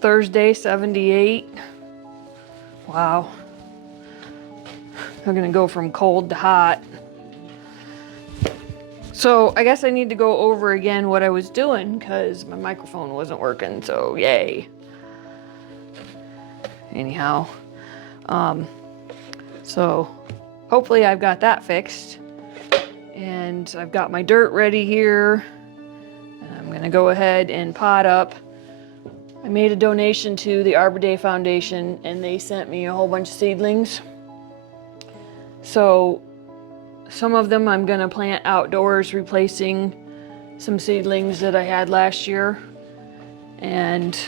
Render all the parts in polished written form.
Thursday, 78. Wow. I'm gonna go from cold to hot. So I guess I need to go over again what I was doing because my microphone wasn't working, so yay. Anyhow, so hopefully I've got that fixed. And I've got my dirt ready here. And I'm gonna go ahead and pot up. I made a donation to the Arbor Day Foundation and they sent me a whole bunch of seedlings. So some of them I'm gonna plant outdoors, replacing some seedlings that I had last year. And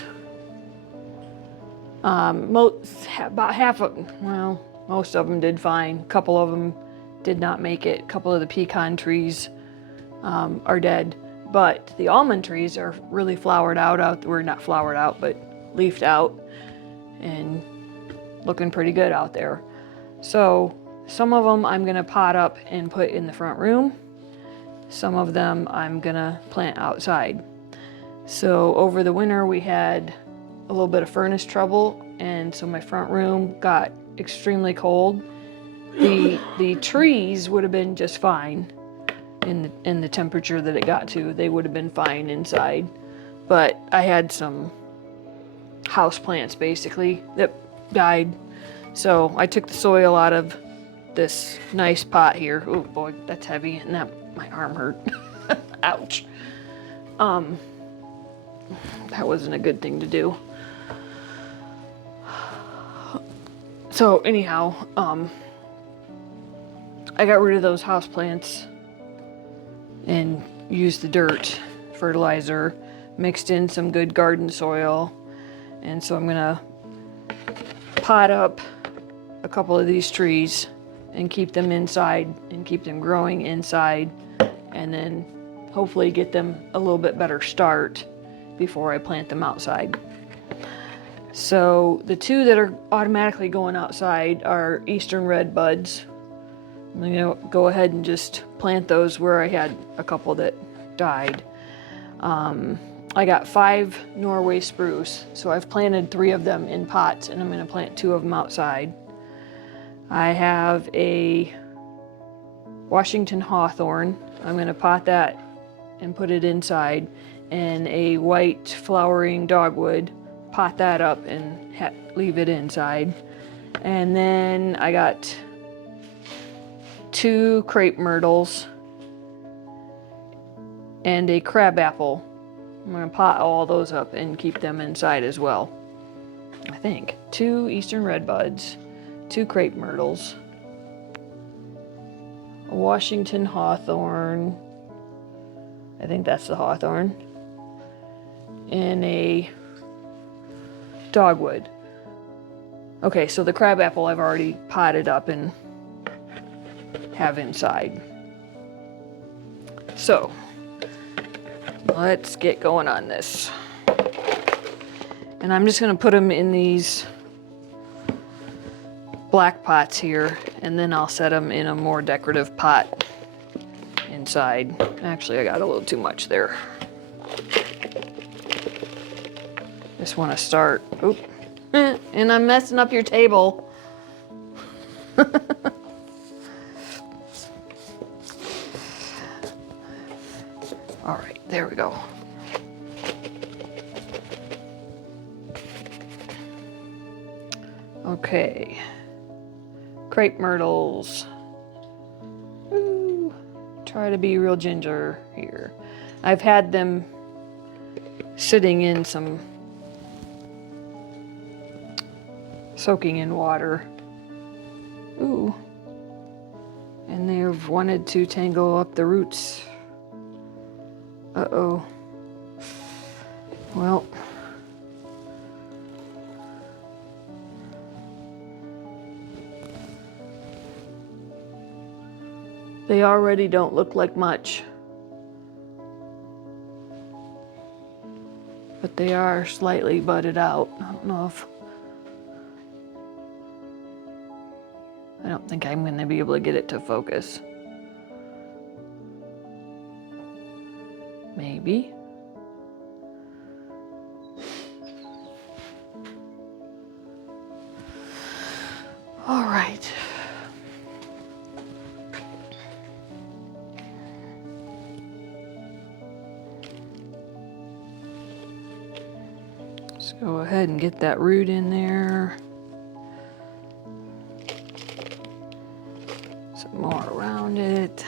about half of them, well, most of them did fine. A couple of them did not make it. A couple of the pecan trees are dead, but the almond trees are really flowered out. We're not flowered out, but leafed out and looking pretty good out there. So some of them I'm gonna pot up and put in the front room. Some of them I'm gonna plant outside. So over the winter we had a little bit of furnace trouble, and so my front room got extremely cold. The trees would have been just fine in the temperature that it got to. They would have been fine inside. But I had some house plants basically that died. So I took the soil out of this nice pot here. Oh boy, that's heavy, and that my arm hurt. Ouch. That wasn't a good thing to do. So anyhow, I got rid of those house plants and used the dirt fertilizer, mixed in some good garden soil, and so I'm gonna pot up a couple of these trees and keep them inside and keep them growing inside, and then hopefully get them a little bit better start before I plant them outside. So the two that are automatically going outside are Eastern red buds. I'm gonna go ahead and just plant those where I had a couple that died. I got 5 Norway spruce, so I've planted 3 of them in pots, and I'm gonna plant 2 of them outside. I have a Washington hawthorn. I'm gonna pot that and put it inside, and a white flowering dogwood. Pot that up and leave it inside. And then I got 2 crepe myrtles and a crabapple. I'm gonna pot all those up and keep them inside as well. I think 2 eastern redbuds, 2 crepe myrtles, a Washington hawthorn, I think that's the hawthorn, and a dogwood. Okay, so the crabapple I've already potted up and have inside. So let's get going on this. And I'm just gonna put them in these black pots here, and then I'll set them in a more decorative pot inside. Actually, I got a little too much there. Just want to start. Oop. And I'm messing up your table. All right, there we go. Okay. Crepe myrtles. Ooh. Try to be real ginger here. I've had them sitting in some soaking in water. Ooh. And they've wanted to tangle up the roots. Uh-oh. Well. They already don't look like much. But they are slightly budded out. I don't know if... I don't think I'm going to be able to get it to focus. Maybe. Let's go ahead and get that root in there. Some more around it.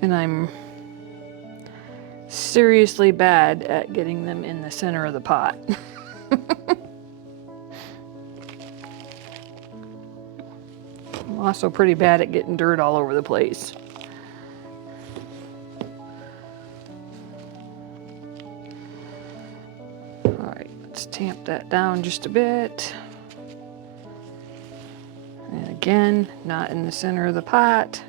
And I'm seriously bad at getting them in the center of the pot. I'm also pretty bad at getting dirt all over the place. Alright, let's tamp that down just a bit. And again, not in the center of the pot.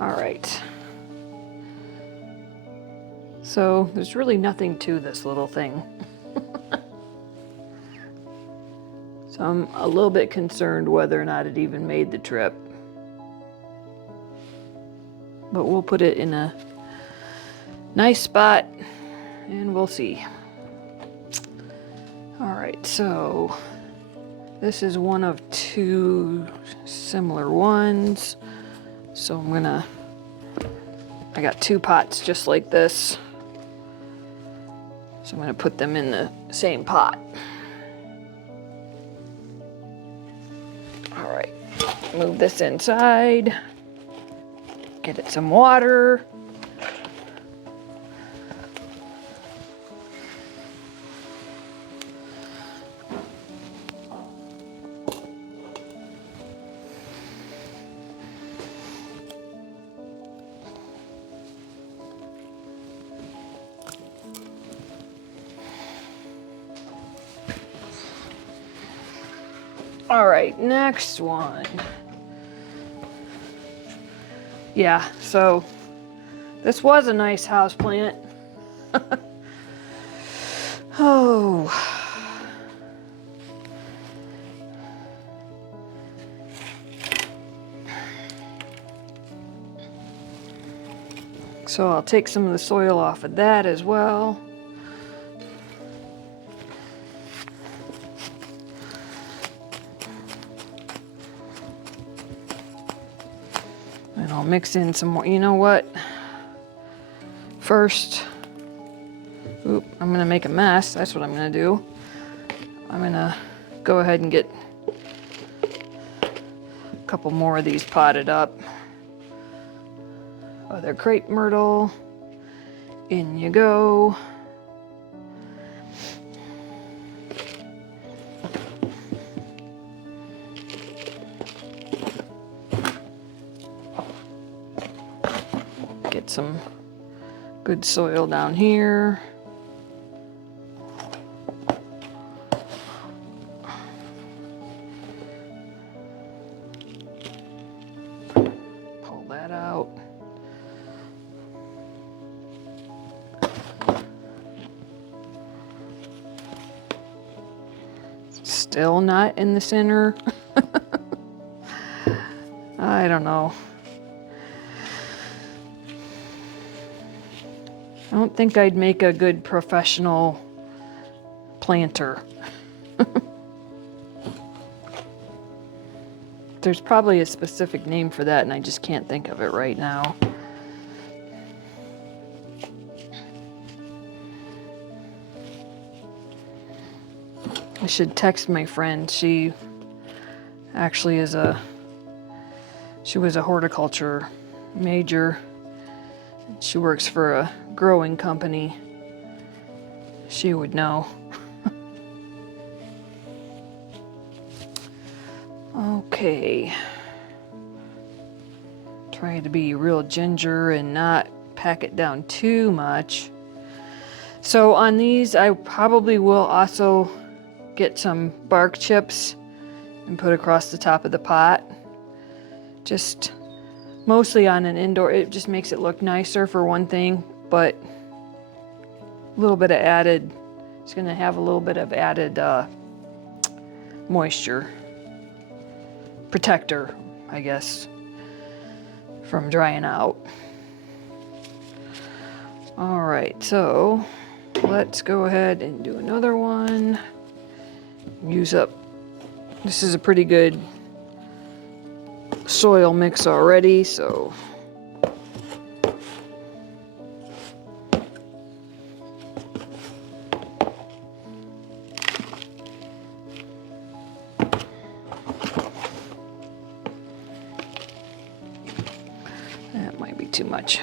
All right. So there's really nothing to this little thing. So I'm a little bit concerned whether or not it even made the trip. But we'll put it in a nice spot and we'll see. All right, so this is one of two similar ones. So I got two pots just like this. So I'm gonna put them in the same pot. All right, move this inside, get it some water. All right, next one. Yeah, so this was a nice house plant. Oh. So I'll take some of the soil off of that as well. And I'll mix in some more. You know what? First, I'm gonna make a mess. That's what I'm gonna do. I'm gonna go ahead and get a couple more of these potted up. Other crepe myrtle. In you go. Get some good soil down here. Pull that out. Still not in the center. I don't know. I don't think I'd make a good professional planter. There's probably a specific name for that and I just can't think of it right now. I should text my friend. She actually she was a horticulture major. She works for a growing company. She would know. Okay. Try to be real ginger and not pack it down too much. So on these, I probably will also get some bark chips and put across the top of the pot. Just mostly on an indoor, it just makes it look nicer for one thing, but a little bit of added, it's gonna have a little bit of added moisture protector, I guess, from drying out. All right, so let's go ahead and do another one. Use up, this is a pretty good soil mix already, so that might be too much.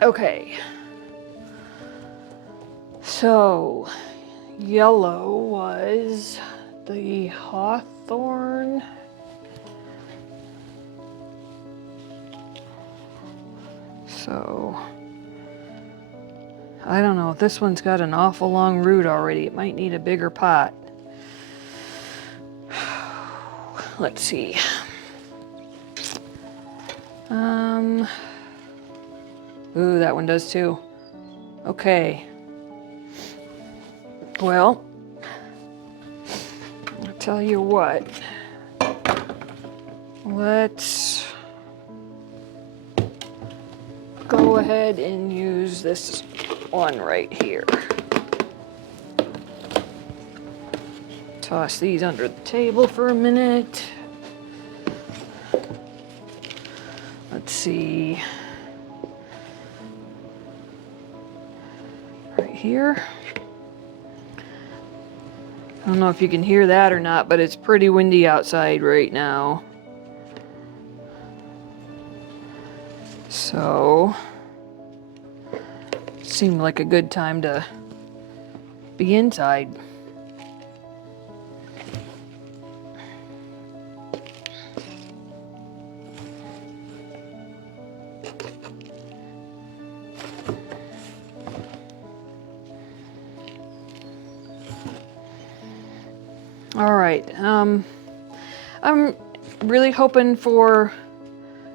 Okay, so yellow was the hawthorn. So I don't know, this one's got an awful long root already. It might need a bigger pot. Let's see. Ooh, that one does too. Okay. Well, I'll tell you what. Let's go ahead and use this one right here. Toss these under the table for a minute. Let's see. Right here. I don't know if you can hear that or not, but it's pretty windy outside right now. So, seemed like a good time to be inside. All right, I'm really hoping for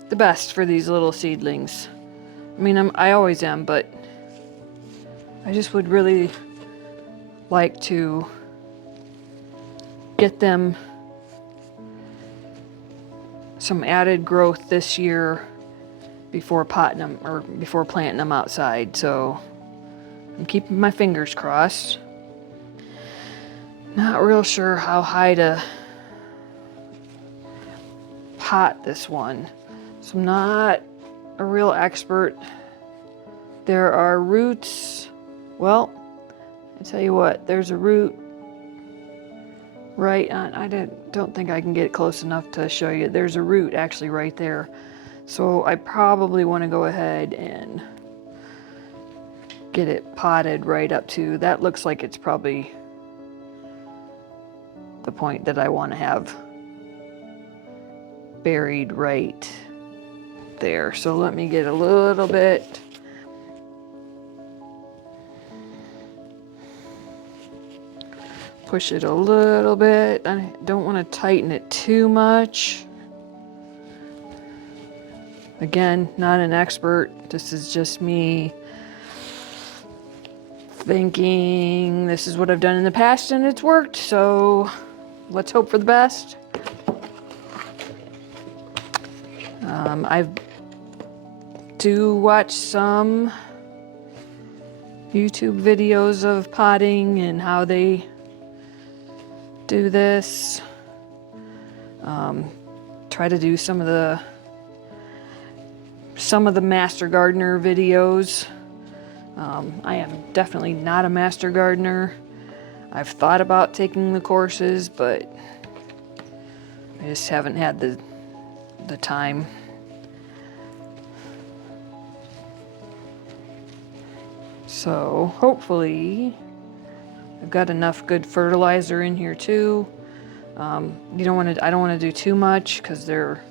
the best for these little seedlings. I mean, I always am, but I just would really like to get them some added growth this year before potting them or before planting them outside. So I'm keeping my fingers crossed. Not real sure how high to pot this one. So I'm not a real expert. There are roots. Well, I tell you what, there's a root right on. I don't think I can get close enough to show you. There's a root actually right there. So I probably want to go ahead and get it potted right up to, that looks like it's probably the point that I want to have buried right there. So let me get a little bit. Push it a little bit. I don't want to tighten it too much. Again, not an expert. This is just me thinking this is what I've done in the past and it's worked. So let's hope for the best. I do watch some YouTube videos of potting and how they do this. Try to do some of the master gardener videos. I am definitely not a master gardener. I've thought about taking the courses, but I just haven't had the time. So hopefully I've got enough good fertilizer in here too. I don't want to do too much because they're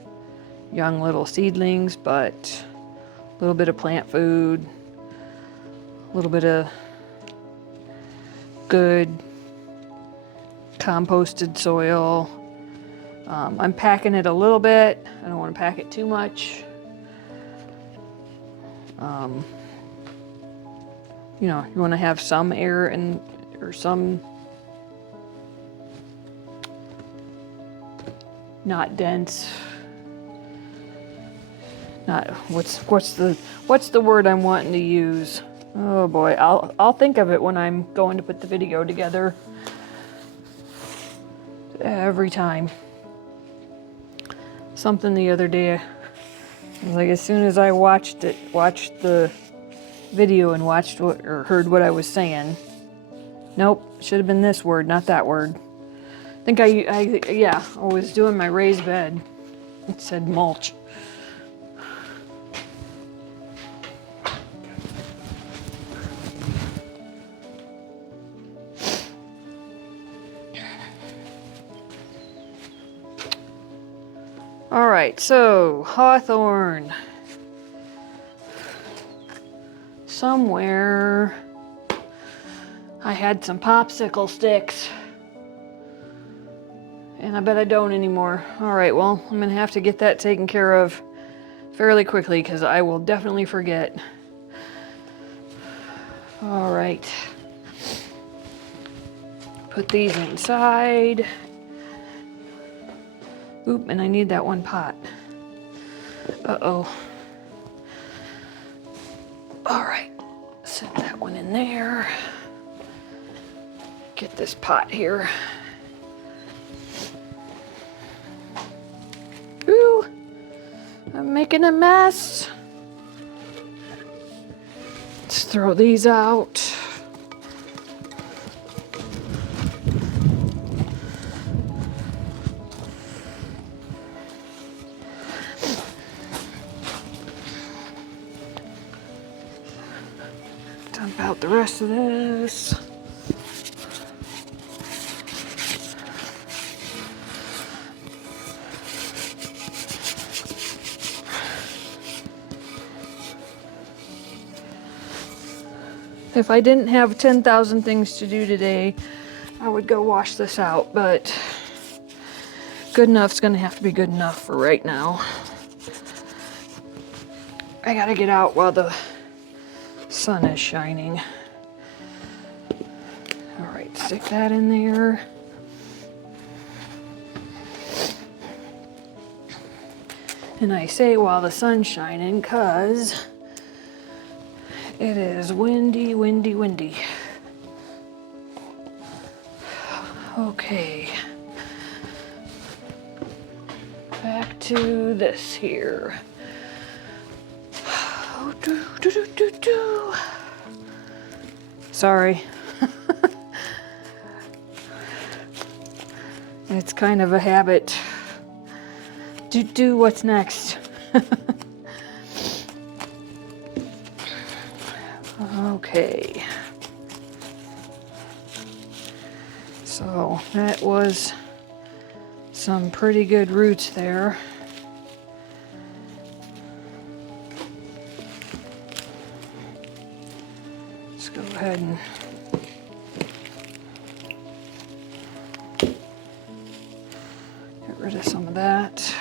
young little seedlings, but a little bit of plant food, little bit of good composted soil. I'm packing it a little bit. I don't want to pack it too much. You know, you want to have some air and or some not dense. Not what's the word I'm wanting to use? Oh boy, I'll think of it when I'm going to put the video together. Every time. Something the other day, like as soon as I watched the video and watched what or heard what I was saying. Nope, should have been this word, not that word. I think I was doing my raised bed. It said mulch. All right, so hawthorn. Somewhere I had some popsicle sticks, and I bet I don't anymore. All right, well, I'm gonna have to get that taken care of fairly quickly because I will definitely forget. All right, put these inside. Oop, and I need that one pot. Uh-oh. All right, set that one in there. Get this pot here. Ooh, I'm making a mess. Let's throw these out. Dump out the rest of this. If I didn't have 10,000 things to do today, I would go wash this out, but good enough's gonna have to be good enough for right now. I gotta get out while the sun is shining. All right, stick that in there. And I say while the sun's shining because it is windy, windy, windy. Okay. Back to this here. Sorry. It's kind of a habit. What's next? Okay. So that was some pretty good roots there. Let's go ahead and get rid of some of that.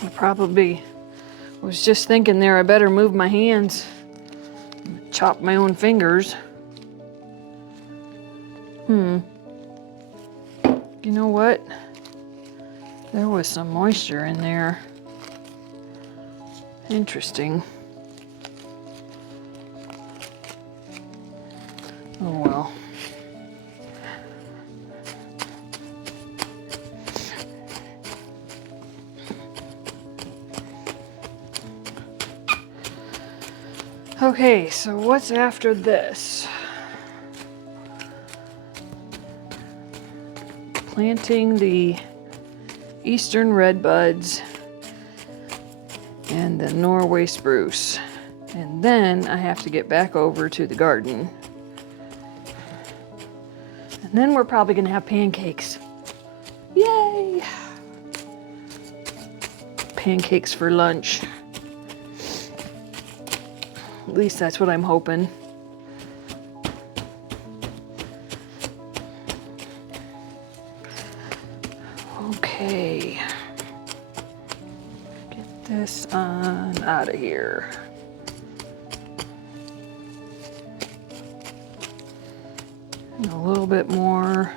I probably was just thinking there, I better move my hands, chop my own fingers. You know what? There was some moisture in there. Interesting. Oh well. Okay, so what's after this? Planting the eastern red buds and the Norway spruce. And then I have to get back over to the garden. And then we're probably gonna have pancakes. Yay! Pancakes for lunch. At least that's what I'm hoping. Okay. Get this on out of here. And a little bit more.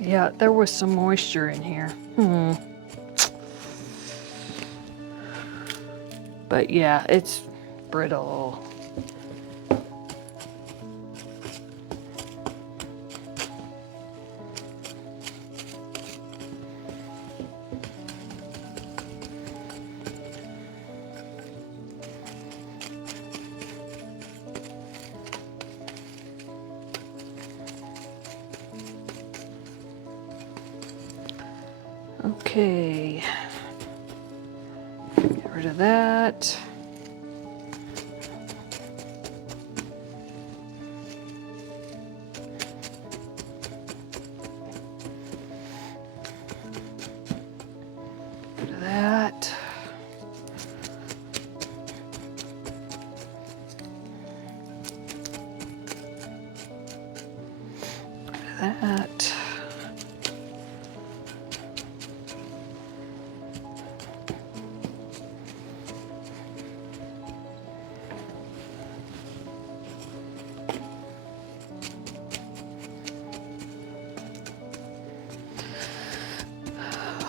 Yeah, there was some moisture in here. But yeah, it's brittle. Okay, get rid of that. Get rid of that. Get rid of that.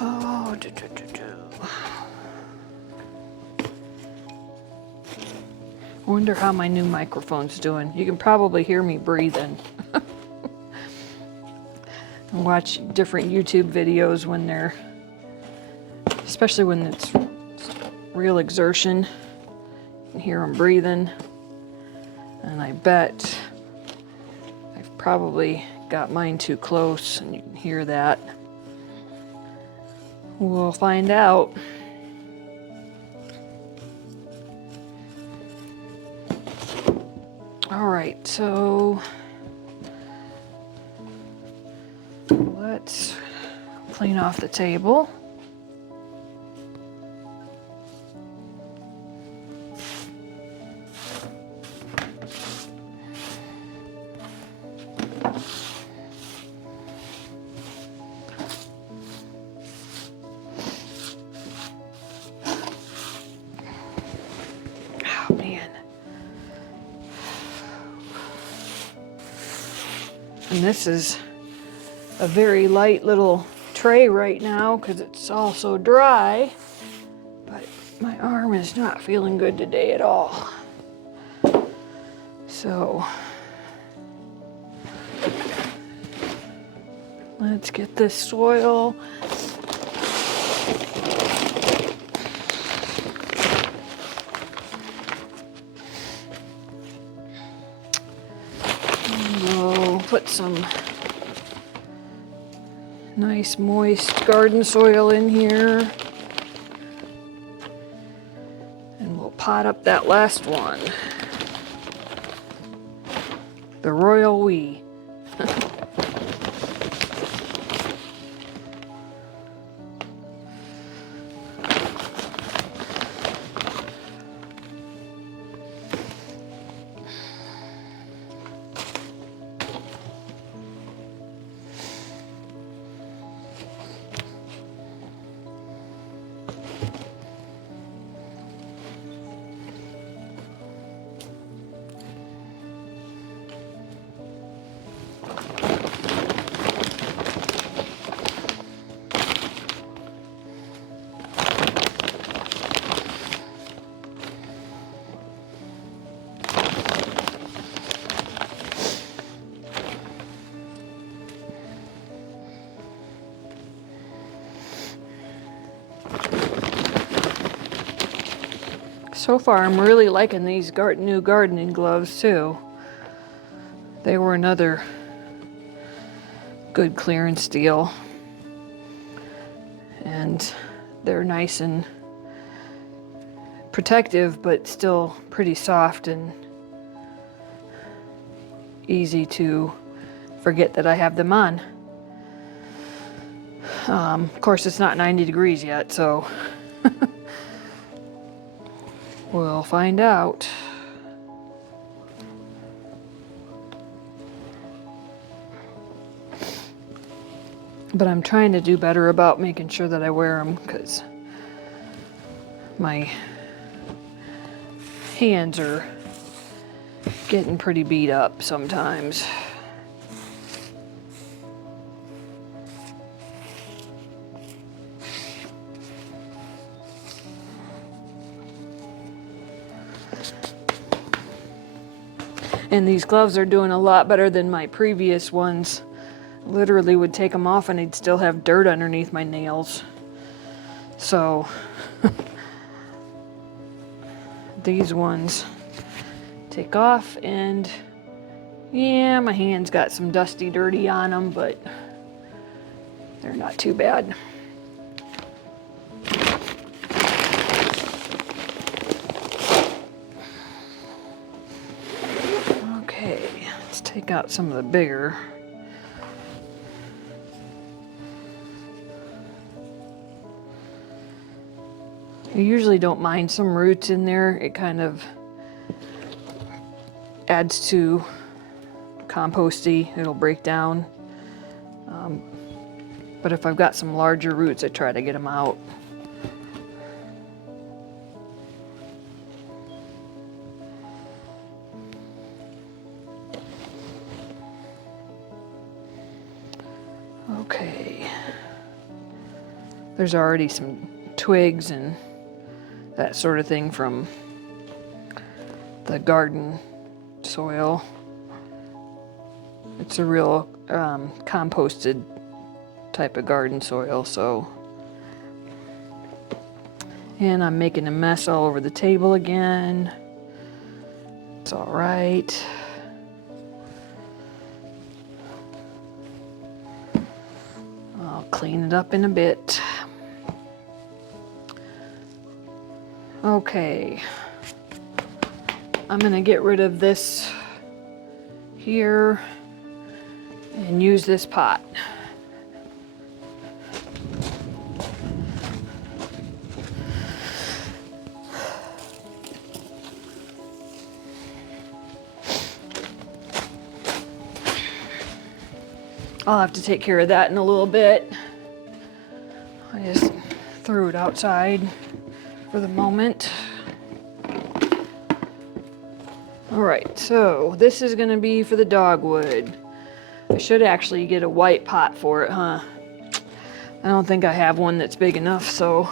Oh, I wonder how my new microphone's doing. You can probably hear me breathing. And watch different YouTube videos when they're, especially when it's real exertion. You can hear them breathing. And I bet I've probably got mine too close and you can hear that. We'll find out. All right, so let's clean off the table. Oh man. And this is a very light little tray right now because it's all so dry, but my arm is not feeling good today at all. So let's get this soil. We'll put some nice moist garden soil in here. And we'll pot up that last one. The royal we. So far, I'm really liking these new gardening gloves too. They were another good clearance steel. And they're nice and protective, but still pretty soft and easy to forget that I have them on. Of course, it's not 90 degrees yet, so we'll find out. But I'm trying to do better about making sure that I wear them, because my hands are getting pretty beat up sometimes. And these gloves are doing a lot better than my previous ones. Literally would take them off and I'd still have dirt underneath my nails. So these ones take off, and yeah, my hands got some dusty dirty on them, but they're not too bad. Okay, let's take out some of the bigger. I usually don't mind some roots in there. It kind of adds to composty. It'll break down. But if I've got some larger roots, I try to get them out. Okay. There's already some twigs and that sort of thing from the garden soil. It's a real composted type of garden soil, so. And I'm making a mess all over the table again. It's all right. I'll clean it up in a bit. Okay, I'm gonna get rid of this here and use this pot. I'll have to take care of that in a little bit. I just threw it outside for the moment. All right, so this is gonna be for the dogwood. I should actually get a white pot for it, huh? I don't think I have one that's big enough, so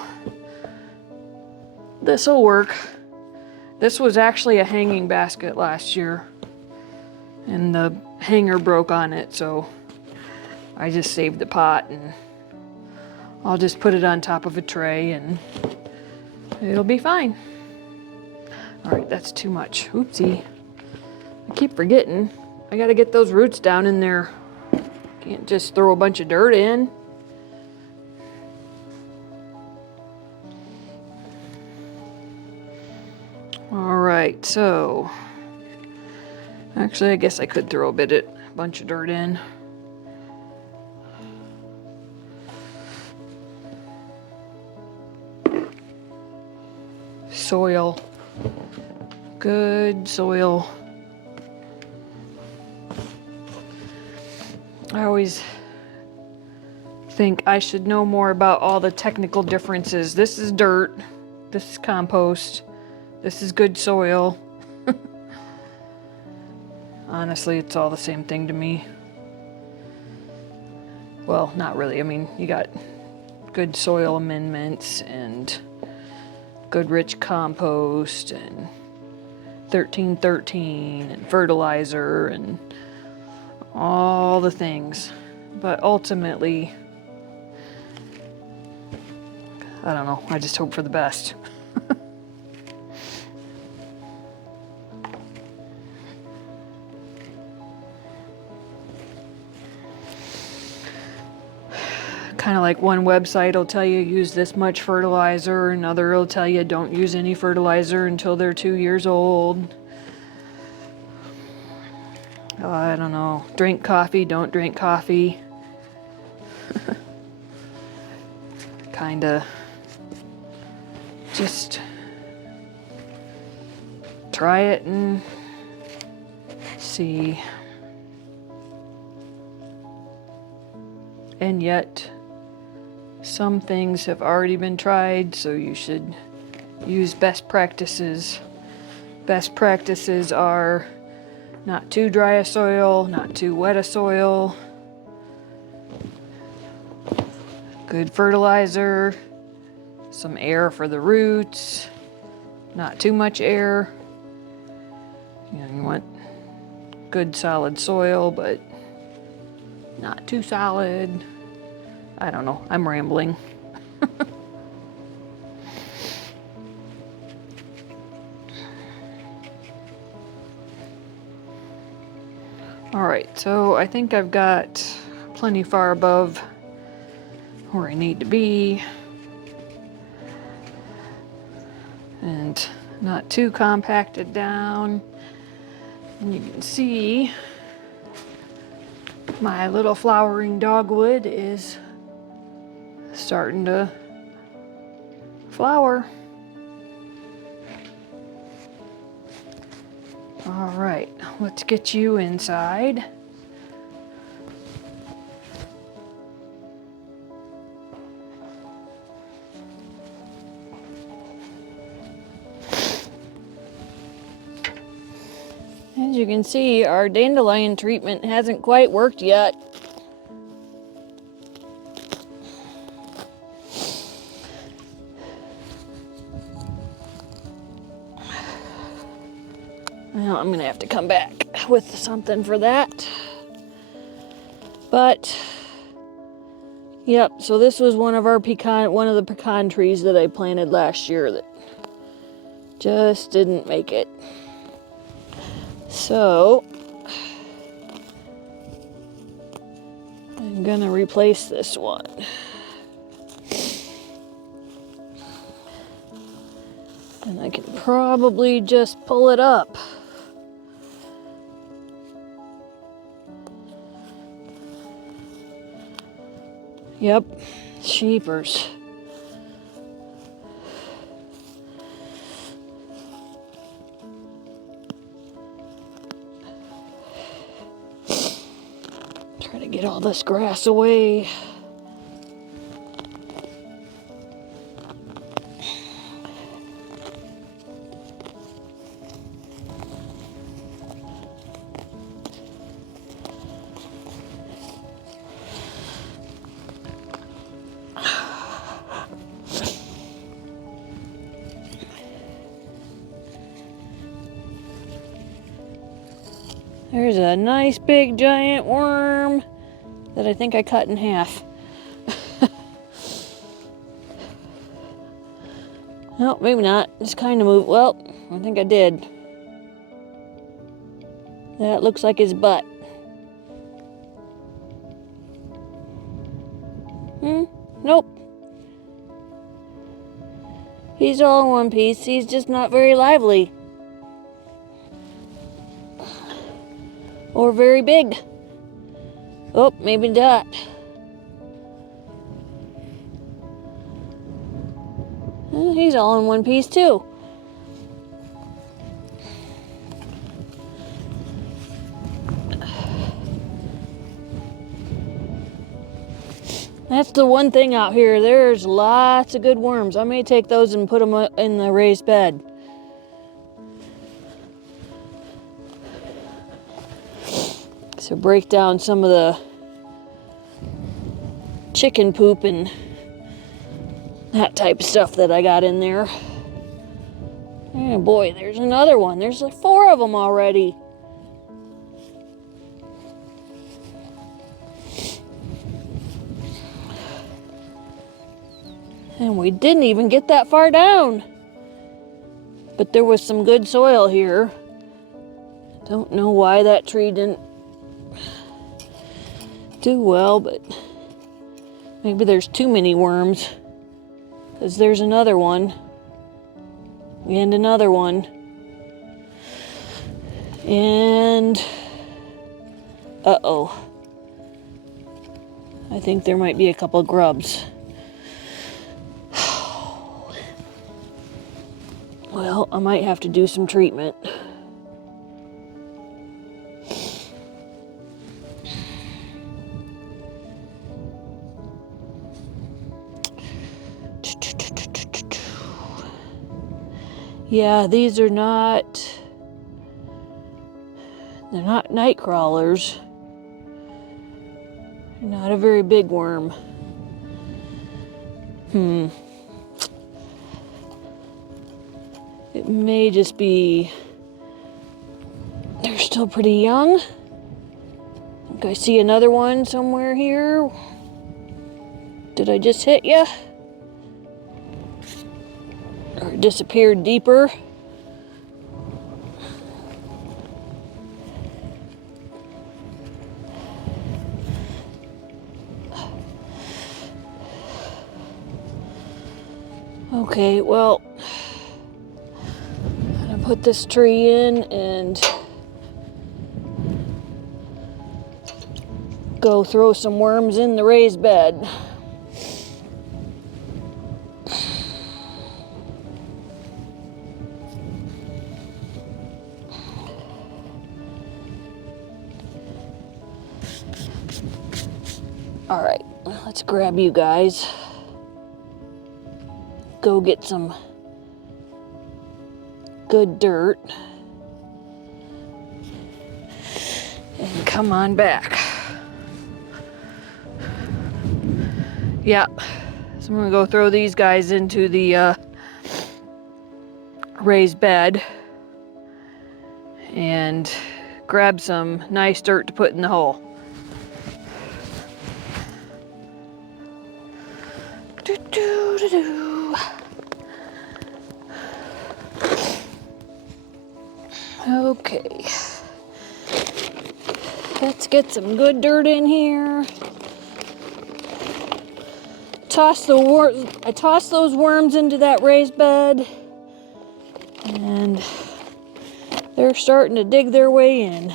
this'll work. This was actually a hanging basket last year, and the hanger broke on it, so I just saved the pot, and I'll just put it on top of a tray and it'll be fine. All right, that's too much. Oopsie. I keep forgetting. I gotta get those roots down in there. Can't just throw a bunch of dirt in. All right, so actually, I guess I could throw a bunch of dirt in. Soil. Good soil. I always think I should know more about all the technical differences. This is dirt. This is compost. This is good soil. Honestly, it's all the same thing to me. Well, not really. I mean, you got good soil amendments and good rich compost and 1313 and fertilizer and all the things. But ultimately, I don't know, I just hope for the best. kind of like one website will tell you use this much fertilizer, another will tell you don't use any fertilizer until they're 2 years old. I don't know. Drink coffee, don't drink coffee. Kinda just try it and see. And yet, some things have already been tried, so you should use best practices. Best practices are not too dry a soil, not too wet a soil, good fertilizer, some air for the roots, not too much air. You want good solid soil, but not too solid. I don't know, I'm rambling. All right, so I think I've got plenty far above where I need to be. And not too compacted down. And you can see my little flowering dogwood is starting to flower. All right, let's get you inside. As you can see, our dandelion treatment hasn't quite worked yet. Well, I'm gonna have to come back with something for that. But, yep, so this was one of the pecan trees that I planted last year that just didn't make it. So, I'm gonna replace this one. And I can probably just pull it up. Yep, sheepers. Try to get all this grass away. There's a nice big giant worm that I think I cut in half. No, maybe not. Just kind of moved. Well, I think I did. That looks like his butt. Nope. He's all in one piece. He's just not very lively. Or very big. Oh, maybe not. He's all in one piece too. That's the one thing out here. There's lots of good worms. I may take those and put them in the raised bed. So break down some of the chicken poop and that type of stuff that I got in there. Oh boy, there's another one. There's like 4 of them already. And we didn't even get that far down. But there was some good soil here. Don't know why that tree didn't do well, but Maybe there's too many worms, because there's another one, and another one, and uh-oh. I think there might be a couple grubs. Well, I might have to do some treatment. Yeah, these are not... They're not night crawlers. They're not a very big worm. It may just be... They're still pretty young. I think I see another one somewhere here. Did I just hit ya? Or it disappeared deeper? Okay, well, I'm gonna put this tree in and go throw some worms in the raised bed. All right, let's grab you guys. Go get some good dirt and come on back. Yeah, so I'm gonna go throw these guys into the raised bed and grab some nice dirt to put in the hole. Okay, let's get some good dirt in here. I tossed those worms into that raised bed, and they're starting to dig their way in.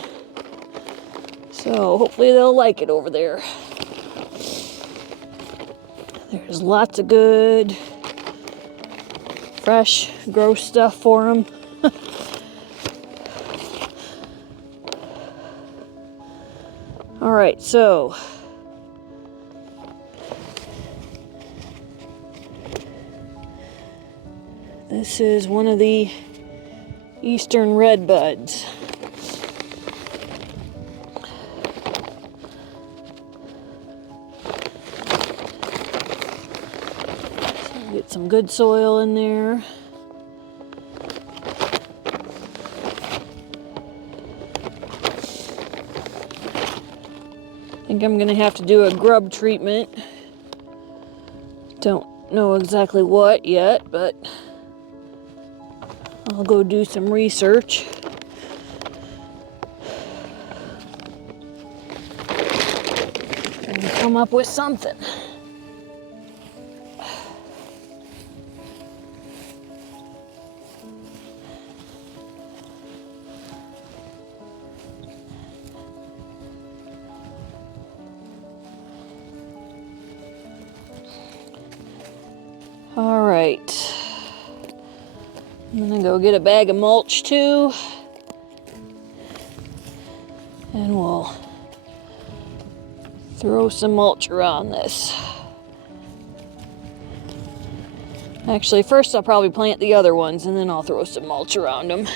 So hopefully they'll like it over there. There's lots of good, fresh, gross stuff for them. All right, so this is one of the eastern redbuds. So get some good soil in there. I think I'm gonna have to do a grub treatment. Don't know exactly what yet, but I'll go do some research. And come up with something. All right, I'm gonna go get a bag of mulch too, and we'll throw some mulch around this. Actually, first I'll probably plant the other ones and then I'll throw some mulch around them.